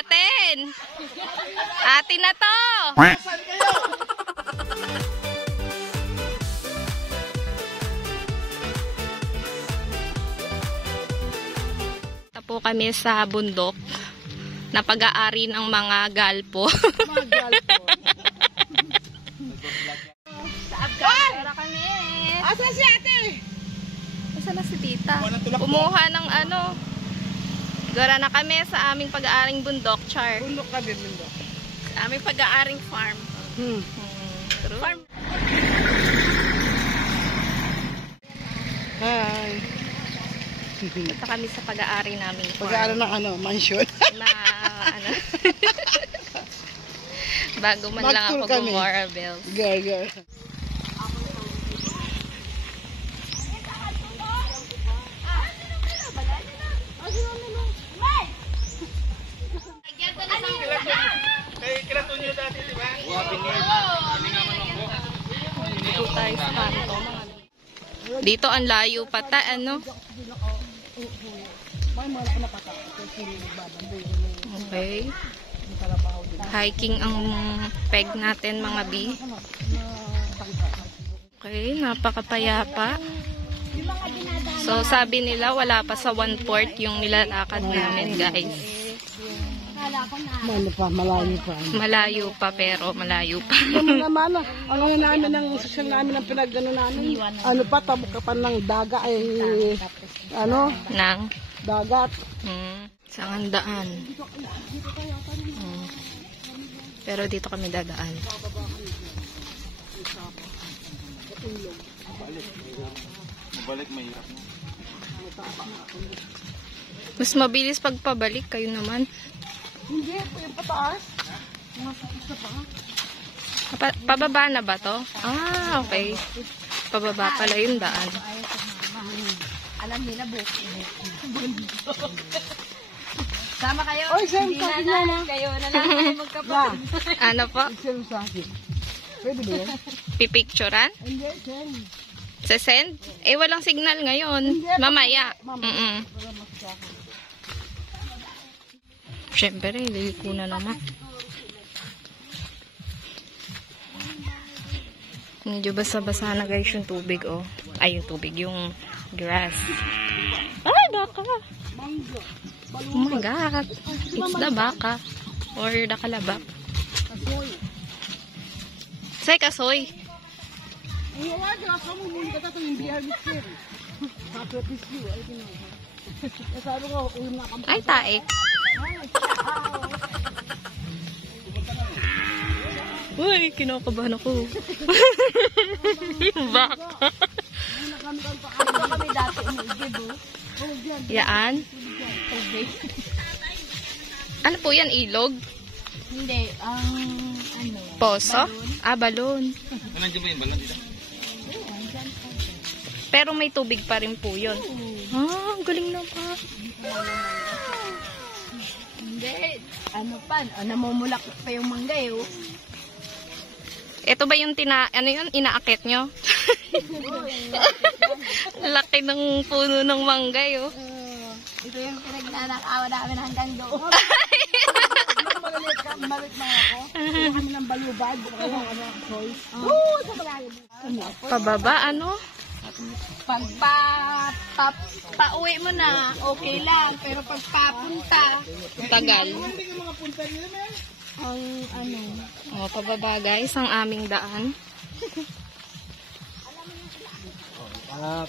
Atin! Atin na to! Ito po kami sa bundok na pag-aari ng mga galpo. Mga galpo. Sa Abgara kami. Asan si ate? Asan na si tita? Kumuha ng ano. Gara na kami sa aming pag-aaring bundok, Char. Bundok kami, bundok. Sa aming pag-aaring farm. True. Farm. Hi. Punta kami sa pag-aari namin farm. Pag-aaral ng ano, mansion. Na ano. Bago man lang Mag-tour ako kami. gumorabels. Girl. Dito tayo sa kanto. Dito ang layo pa ta, ano? Okay. Hiking ang peg natin, mga B. Okay, napakapayapa. So, sabi nila, wala pa sa 1/4 yung nilalakad namin, guys. Ano pa, malayo pa. Malayo pa, pero malayo pa. Ano naman, ano namin ang social namin ang pinag-ano namin. Ano pa, tabukapan ng daga ay, ano, Nang? dagat. Sa daan. Pero dito kami dadaan. Mabalik mahirap na. Mas mabilis pagpabalik, kayo naman. Hindi, yung pataas. Pababa na ba to? Ah, okay. Pababa pala yung daan. Alam nila sama kayo. Oy, same sa akin yan, ha? Kayo na lang kayo magkapatid. Ano po? Same sa akin. Pwede ba yan? Pipicturan? Hindi, same. Send? Eh, walang signal ngayon. Mamaya. Siyempre, liliko na naman. Medyo basa-basa na guys yung tubig, oh. Ay, yung tubig, yung grass. Ay, baka! Oh my God! It's the baka. Or the kalabak. Say, kasoy. Ay, taek. Uy, kinakabahan ako. Baka. Kami dati umigib. Yaan? Ano po yan? Ilog? Hindi, ano? Poso? Ah, balon. Nandiyan ba yung balon dito? Pero may tubig pa rin po yun. Ah, ang galing na pa. Hindi, ano pa, namumulak pa yung manggay, oh. Ito ba yung ano yun? Inaakit nyo? Laki ng puno ng manggay, oh. Ito yung pinagnanakawa namin hanggang doon. Malit na ako. Kaya kami ng balubad. Pababa, ano? Pag pauwi mo na, okay lang. Pero pag papunta, Tagal. ang ano, O, pababa guys, ang aming daan.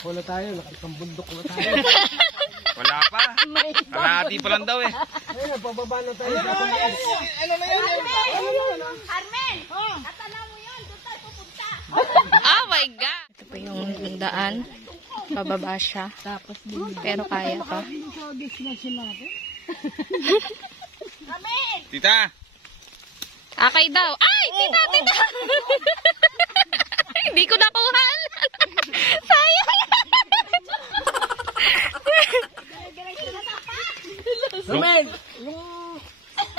Pula tayo. Nakikang bundok na tayo. Wala pa. Kalahati pa lang daw eh. Ayun, pababa na tayo. Armen! Katanaw mo yun, doon tayo pupunta. Oh my God! Ito po yung daan. Pababa siya. Pero kaya pa. Tita! Akay daw. Ay! Tita! Tita! Hindi ko nakuha. Sayang! Romen!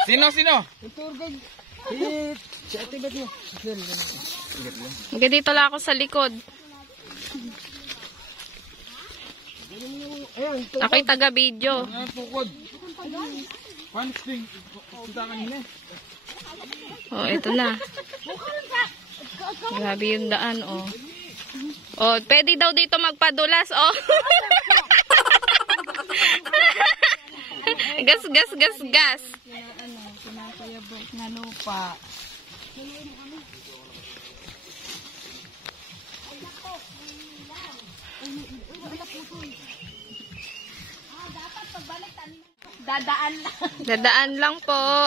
Sino? Yung tour guide. Si ate ba't mo? Hanggang dito lang ako sa likod. Ayun, Ako'y taga-video. Tukod. One thing. Oh, ito na. Grabe yung daan, oh. Oh, pwede daw dito magpadulas, oh. Gas, gas, gas, gas. Pinakayabot na lupa. Dadaan lang. Dadaan lang po.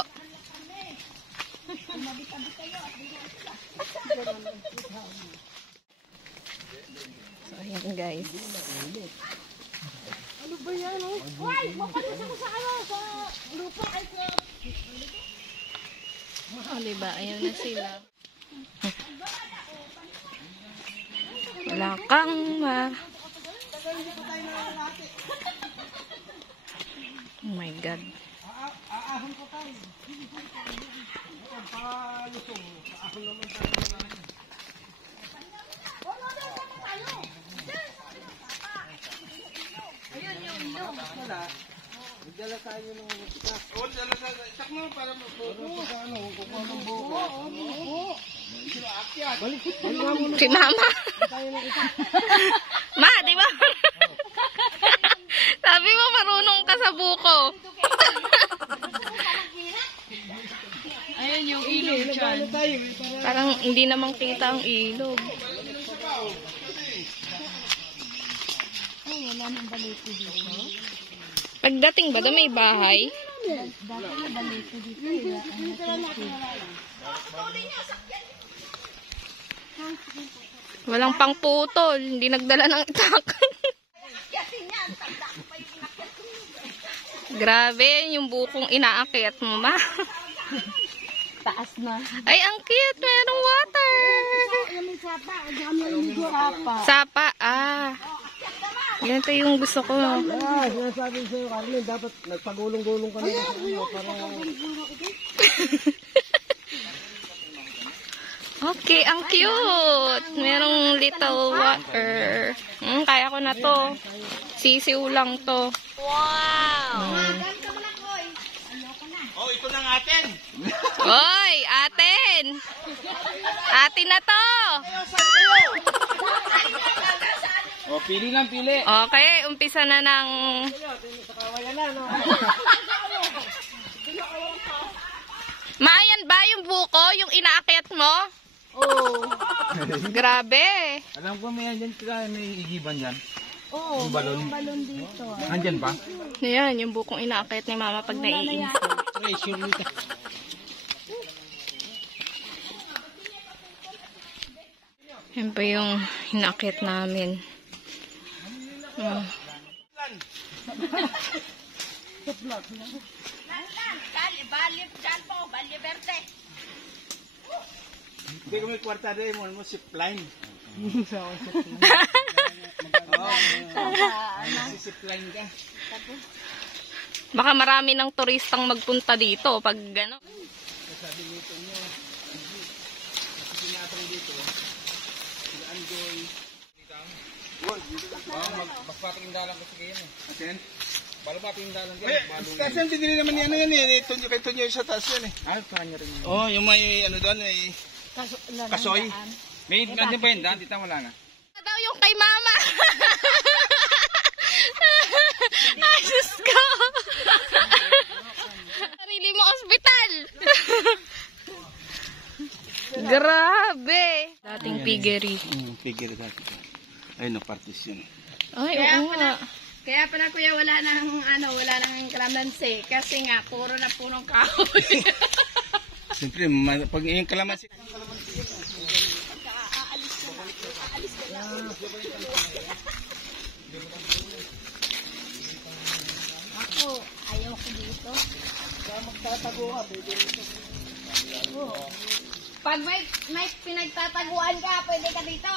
So, ayan guys. Ano ba yan, oh? Hoy, mapalis ako sa ano, sa lupa. Ay, sa... Oh, diba? Ayan na sila. Wala kang Oh my God. Si Mama. Ma, di ba? Sabi mo marunong ka sa buko. Ayun yung ilog dyan. Parang hindi naman kita ang ilog. Oh, wala nang balito dito. Pagdating ba may bahay? Dati na balito dito. Walang pangputol. Hindi nagdala ng itak. Grabe, yung bukong inaakyat mo, Ma. Taas na. Ay, ang cute. Merong water. Sapa, Ganito yung gusto ko. Sinasabi sa'yo, Carmen, dapat nagpagulong-gulong ka na. Okay, ang cute. Merong little water. Kaya ko na to. Sisiw lang to. Wow! Oh, ito ng atin. Hoy, atin! Atin na to! Oh, pili lang, pili. Okay, umpisa na ng... Mayan ba yung buko? Yung inaakyat mo? Oo. Grabe. Alam ko may andyan sila, may igiban dyan. Oo, Yung balon. may balon dito. Andyan pa? Ayan, yung bukong inaakyat ni Mama pag naiinsa. Yan pa yung inaakyat namin. Hindi ko may kwarta rin mo zip line. Zip line ka. Baka marami ng turistang magpunta dito pag gano'n. Magpating dalang kasi kayo eh. Asin? Balo pating dalang kayo. Kasi ang tinili naman yan eh. Tunyo kay Tunyo sa taas yan eh. Ay, kanya rin. Oh, yung may ano doon eh. Kasoy. May ano ba yun daan? Dito wala na. Daw yung kay Mama. Ay, Diyos ko. Sarili mo ospital. Grabe. Dating piggery. Piggery dati. Ayun, partition. Ay, oo nga. Kaya pala kuya wala nang kalamansi kasi nga puro na punong kahoy. Siyempre, pag yung kalamansi. Ako, ayaw ko dito. Magtatago ka, pwede dito. Pag may pinagtataguan ka, pwede ka dito.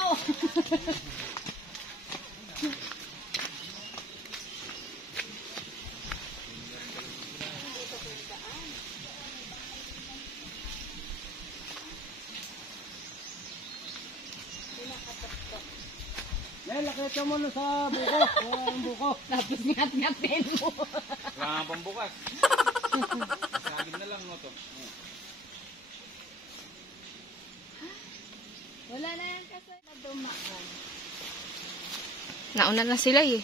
Lakita mo na sa buko. Ang buko. Tapos ngat-ngatin mo. Wala nga pambukas. Sabi Tubig na lang mo to. Wala na yan kasi dumaan. Nauna na sila eh.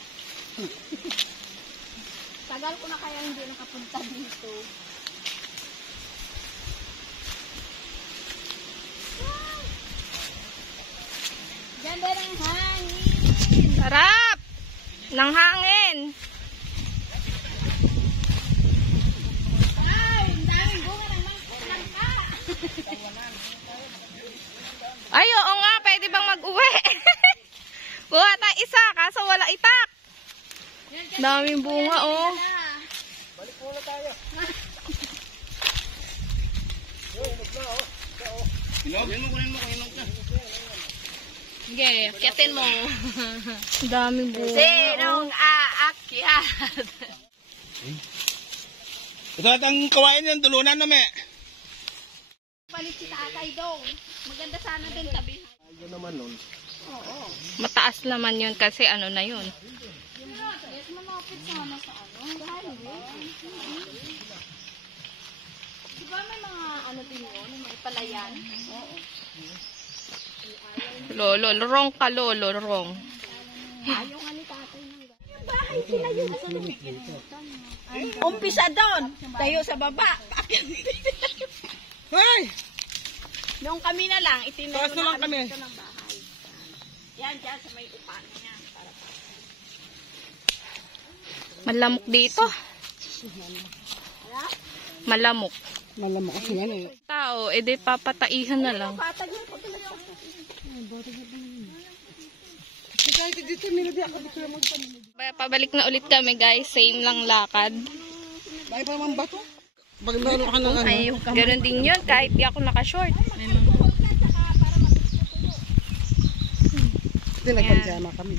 Tagal ko na kaya hindi nakapunta dito. Ganda ng hangin. Sarap! Ng hangin. Ay, ang daming bunga ng langka. Ay, oo nga. Pwede bang mag-uwi? Buha tayo isa, kaso wala itak. Yan kasi Daming bunga, oh. Balik muna tayo. Inog? Kunin mo. Sige, kiyatin mo. Daming bunga. Sinong aakyat? Ito at ang kawain yung tulunan na, me. Palit si tatay doon. Maganda sana din tabi. Ayun naman nun. Oo. Mataas naman yun kasi ano na yun. Yes, malapit sana sa ano. Di ba may mga ano din yun? May palayan? Oo. Lolo, lorong ka, lolo, lorong. Ayaw nga ni tatay ng yung bahay sila yung umpisa doon. Tayo sa baba. Hey! Nung kami na lang, itinayo Taas na lang kami. dito ng bahay. Yan, dyan sa may upan niya. Para Malamok dito. Malamok. Malamok kasi yan eh. Tao, edi papataihan na lang. patag na po talaga. Kahit dito, niladi ako dito yung magpanilid. Pabalik na ulit kami guys. Same lang lakad. Dahil pa naman bato. Pag meron ka ng ano. Ganun din yun kahit di ako naka-short. Hindi nagpanjama kami.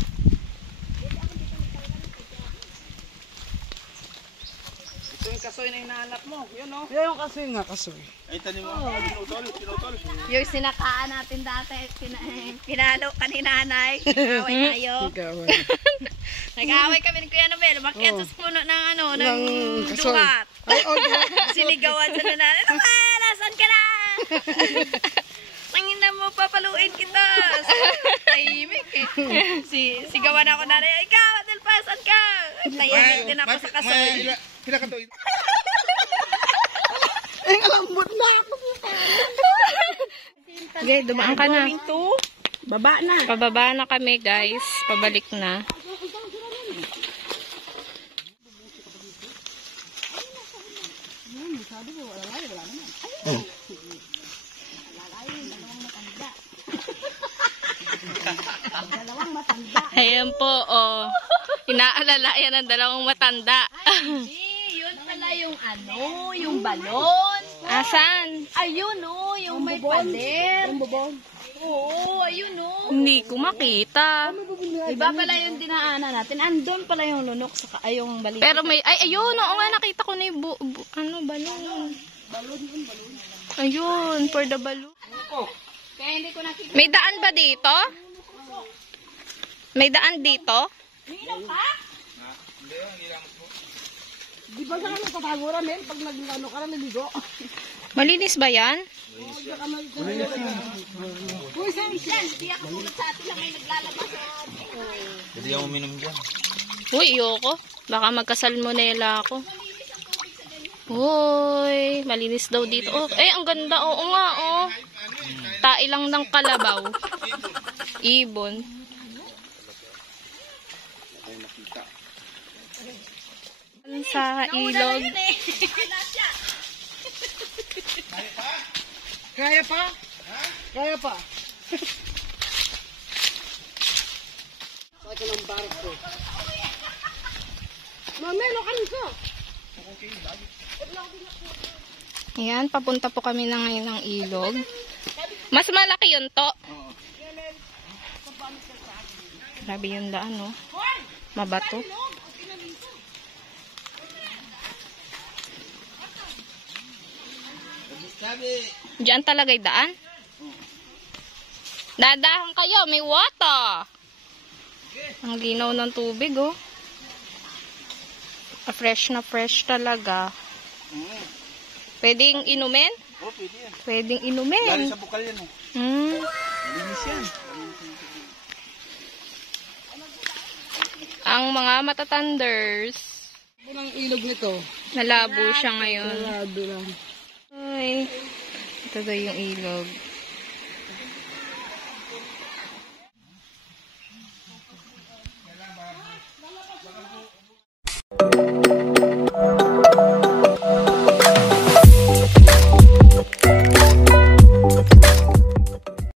Ito yung kasoy na hinahanap mo. Yun, no? Yan yung kasoy nga, kasoy. Ay, tanim mo. Pinutol. Yung sinakaan natin dati, pinalo ka ni nanay. Nag-away tayo. Ikaw. Nag-away kami ni Kuya Nobel. Makiat sa puno ng ano, ng kasoy. duhat. Ay, oh, Sinigawan sa nanay. Nobel, nasan ka na? Tangin na mo, papaluin kita. Tahimik eh. Sigawan ako nanay. Ikaw, Adelpa, saan ka? Tahimik din ako sa kasoy. Pila ka to. ay, alambot na ako. Okay, dumaan ka na. Baba na. Pababa na kami guys. Pabalik na. Ayan po, oh. Inaalala yan ang dalawang matanda. Yun pala yung ano, yung balon. Asan? Ayun oh, yung may pader. Ang babon. Oo, ayun oh. Hindi ko makita. Iba pala yung dinaanan natin. Andun pala yung lunok sa yung balik. Pero may, ay, ayun, oo nga, nakita ko na yung, ano, balon. Ayun, for the balloon. Kaya hindi ko nakita. May daan ba dito? May daan dito? Minum ka? Di ba sa kami pataguran eh? Pag nag-ano ka na, naligo. Malinis ba yan? Uy, saan? Yan, di ako tulad sa atin lang may naglalabas. Hindi ako uminom dyan. Uy, iyoko. Baka magkasalmonela ako. Uy, malinis daw dito. Oh, ang ganda. Oo nga, oh. Tai lang ng kalabaw. Ibon. Sa ilog. Kaya pa? Kaya pa? Kaya ka ng barko. Mamelo ka nito. Ayan, papunta po kami na ngayon ng ilog. Mas malaki yun to. Grabe yung daan, no? Mabato. Diyan talaga'y daan. Dadahan kayo, may water. Ang ginaw ng tubig, oh. Fresh na fresh talaga. Pwedeng inumin? Oh, pwede yan. Pwedeng Galing inumin. sa bukal yan, oh. Hmm. Linis yan. Ang mga matatanders. Ang ilog nito. Nalabo siya ngayon. Sarado lang. Ay. Ito daw yung ilog.